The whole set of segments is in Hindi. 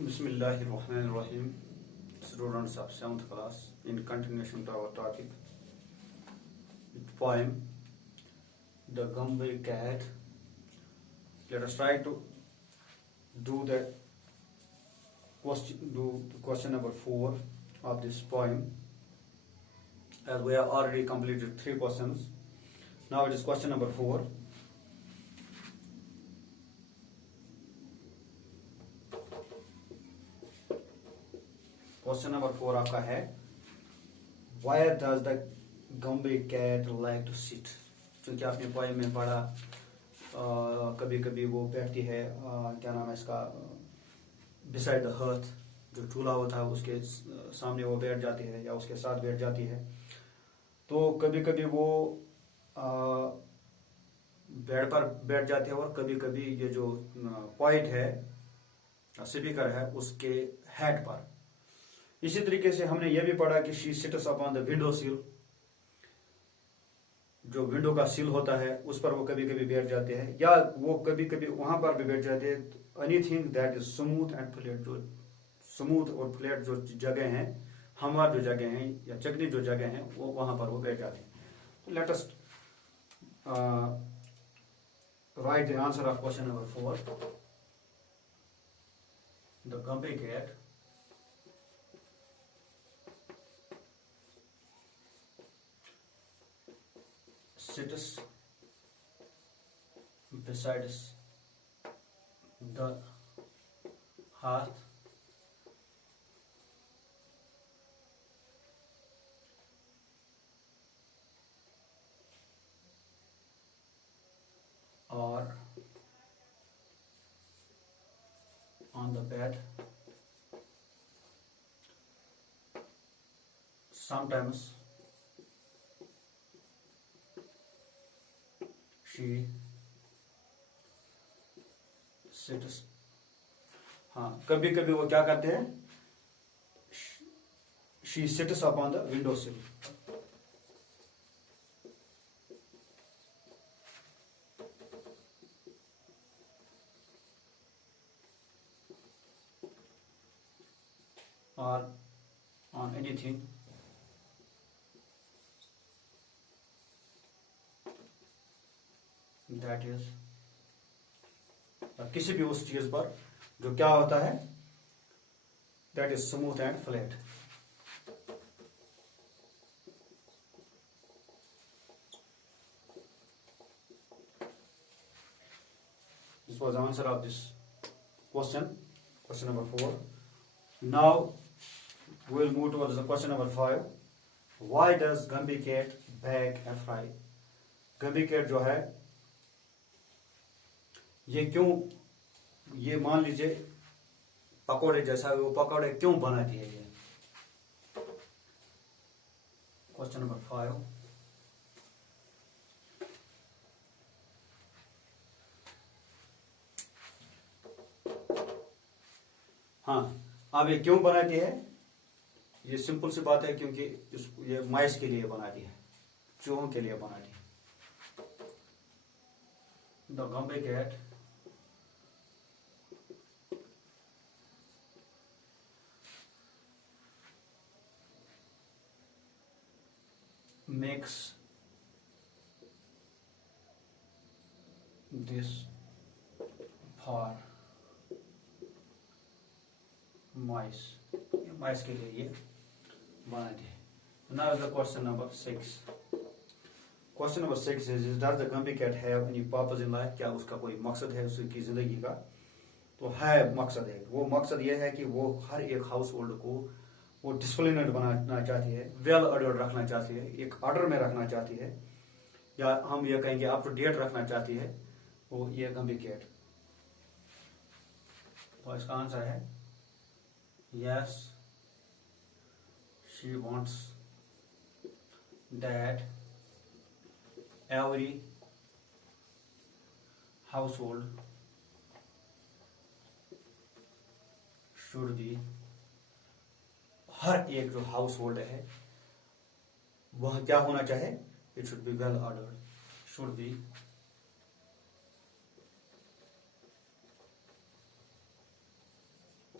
Bismillahirrahmanirrahim. Students of 7th class, in continuation to our topic, with poem The Gumby Cat. Let us try to do the question number 4 of this poem, as we have already completed 3 questions. Now it is question number 4. Question number 4 आपका है, Where does the Gumby cat like to sit? क्योंकि आपने पोएम में पढ़ा कभी कभी वो बैठती है क्या नाम है इसका, बिसाइड द हर्थ, जो चूल्हा होता है उसके सामने वो बैठ जाती है या उसके साथ बैठ जाती है। तो कभी कभी वो बेड पर बैठ जाती है और कभी कभी ये जो पॉइंट है, स्पीकर है, उसके हेड पर। इसी तरीके से हमने ये भी पढ़ा कि she seats upon the window sill, जो विंडो का सील होता है उस पर वो कभी कभी बैठ जाते हैं, या वो कभी कभी वहां पर भी बैठ जाते हैं। Anything that is smooth and flat, जो स्मूथ और फ्लैट जो जगह हैं, हमवार जो जगह हैं या चकनी जो जगह हैं, वो वहां पर वो बैठ जाते हैं। तो let us write the answer of question number 4. The Gumbie cat sits beside the hearth or on the bed. Sometimes she sits, हाँ कभी कभी वो क्या करते हैं, she sits upon the window sill. Or on anything that is, किसी भी उस चीज पर जो क्या होता है, that is smooth and flat. This was the answer of this question number 4. Now we will move towards the question number 5. Why does Gumby cat bake and fry? Gumby cat जो है ये क्यों, ये मान लीजिए पकौड़े जैसा, वो पकौड़े क्यों बनाती है ये? Question number 5. हाँ, अब ये क्यों बनाती है? ये सिंपल सी बात है, क्योंकि ये माइस के लिए बनाती है, चूहों के लिए बनाती है. The Gumbie cat makes this for mice, mice के लिए ये बनाती है. Now is the question number 6. Question number 6 is does the Gumby cat have any purpose in life? क्या उसका कोई मकसद है उसकी जिंदगी का? तो है, मकसद है. वो मकसद ये है कि वो हर एक हाउस होल्ड को वो डिसिप्लिनड बनाना चाहती है, वेल ऑर्डर रखना चाहती है, एक ऑर्डर में रखना चाहती है, या हम ये कहेंगे अप टू डेट रखना चाहती है वो ये गम्बी कैट. तो इसका आंसर है yes, she wants that every household should be, हर एक जो हाउस होल्ड है वह क्या होना चाहे, it should be well ordered, should be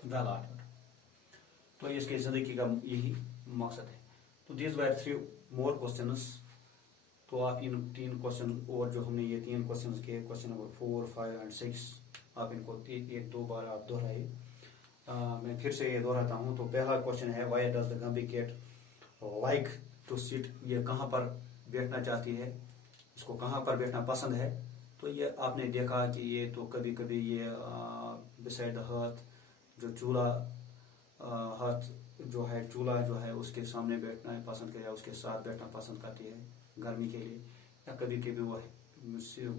well ordered. तो इसके जिंदगी का यही मकसद है। तो दीज वर 3 मोर क्वेश्चंस। तो आप इन 3 क्वेश्चन और जो हमने ये 3 क्वेश्चन किए, क्वेश्चन नंबर 4, 5 एंड 6, आप इनको 1-2 बार आप दोहराइए। मैं फिर से ये दोहराता हूँ। तो पहला क्वेश्चन है, why does the Gumbie cat like to sit. ये कहाँ पर बैठना चाहती है, इसको कहाँ पर बैठना पसंद है। तो ये आपने देखा कि ये तो कभी कभी ये बिसाइड द हर्थ, जो चूल्हा हर्थ जो है, चूल्हा जो है उसके सामने बैठना पसंद करती है, उसके साथ बैठना पसंद करती है गर्मी के लिए। या कभी कभी वो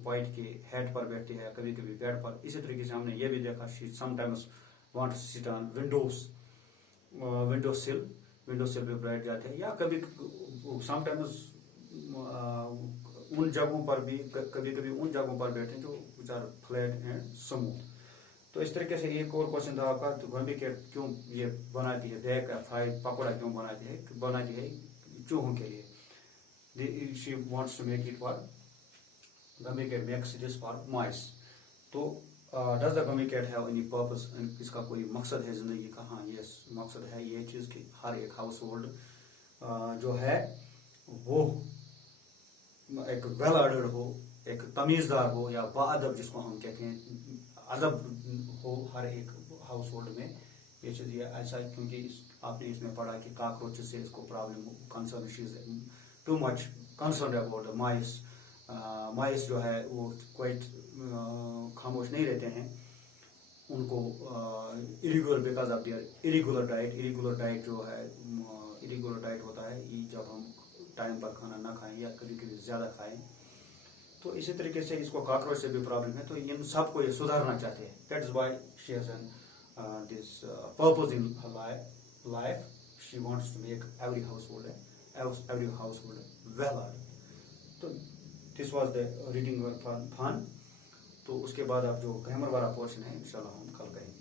पॉइंट के हेड पर बैठती है, कभी कभी बेड पर। इसी तरीके से हमने ये भी देखा, she sometimes want to sit on window sill पे बैठ जाते हैं। या कभी समटाइम्स उन जगहों पर भी, कभी कभी उन जगहों पर बैठे जो which are flat and smooth. तो इस तरीके से एक और क्वेश्चन था आपका, तो गम्बी कैट क्यों ये बनाती है, बैक या फ्राई पकौड़ा क्यों बनाती है चूहों के लिए। She wants to make it for, Gumbie cat makes this for mice. तो does the Gumbie cat have any purpose, इसका कोई मकसद है जिंदगी का। हाँ, ये मकसद है ये चीज कि हर एक हाउस होल्ड जो है वो एक वेल ऑर्डर्ड हो, एक तमीजदार हो, या बाअदब जिसको हम कहते हैं, अदब हो हर एक हाउस होल्ड में। ये चीज ये ऐसा, क्योंकि आपने इसमें पढ़ा कि कॉकरोचेस से इसको problem concern, she is too much concern about mice. Mice जो है वो क्वाइट खामोश नहीं रहते हैं, उनको irregular because of their irregular diet जो है, इरेगुलर डाइट होता है जब हम टाइम पर खाना ना खाएं या कभी कभी ज्यादा खाएं। तो इसी तरीके से इसको कॉकरोच से भी प्रॉब्लम है। तो इन सबको ये सुधारना चाहते हैं। That is why she has this purpose in life. She wants to make every household well ordered. तो this was the reading fun. तो उसके बाद अब जो ग्रामर वाला पोर्शन है इंशाल्लाह हम कल करेंगे।